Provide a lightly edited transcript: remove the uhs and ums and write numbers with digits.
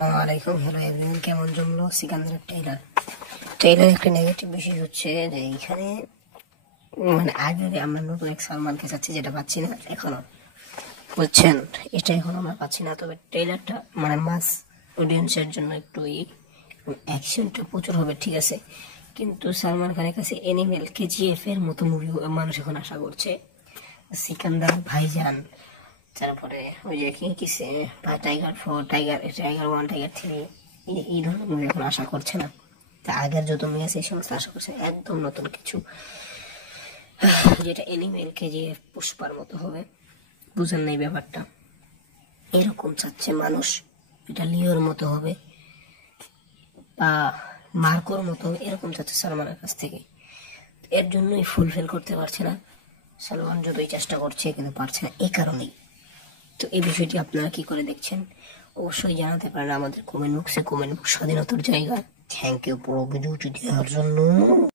আসসালামাইকুম, hello everyone. কেমন জমলো Sikandar trailer একটা নেগেটিভ বিষয় হচ্ছে যে এইখানে মানে আগে আমরা নতুন এক সালমানকে চাচ্ছি, যেটা পাচ্ছি না এখনো, বুঝছেন? এটা এখন আমরা পাচ্ছি না। তবে ট্রেইলারটা মানে মাস অডিয়েন্সের জন্য একটু অ্যাকশনটা প্রচুর হবে, ঠিক আছে, কিন্তু সালমান খানের কাছে এনিমেল কেজিএফ এর মতো মুভি মানুষ এখন আশা করছে। সিকান্দার, ভাইজান, তারপরে ওই যে কি কিসে টাইগার 4, টাইগার 1, টাইগার 3, এই ধরনের মুভি এখন আশা করছে না। তা আগের যত মুভি আছে এই সমস্ত আশা করছে একদম নতুন কিছু, যেটা এনিমেল কেজিএফ পুষ্পার মতো হবে। বুঝেন না এই ব্যাপারটা? এরকম চাচ্ছে মানুষ। এটা লিওর মতো হবে বা মার্কোর মতো হবে, এরকম চাচ্ছে সালমানের কাছ থেকে। এর জন্যই ফুলফিল করতে পারছে না সালমান, যতই চেষ্টা করছে কিন্তু পারছে না, এই কারণেই। তো এই বিষয়টি আপনারা কি করে দেখছেন অবশ্যই জানাতে পারেন আমাদের কমেন্ট বক্সে। কমেন্ট বক্স স্বাধীনতার জায়গা। থ্যাংক ইউ পুরো ভিডিওটি দেওয়ার জন্য।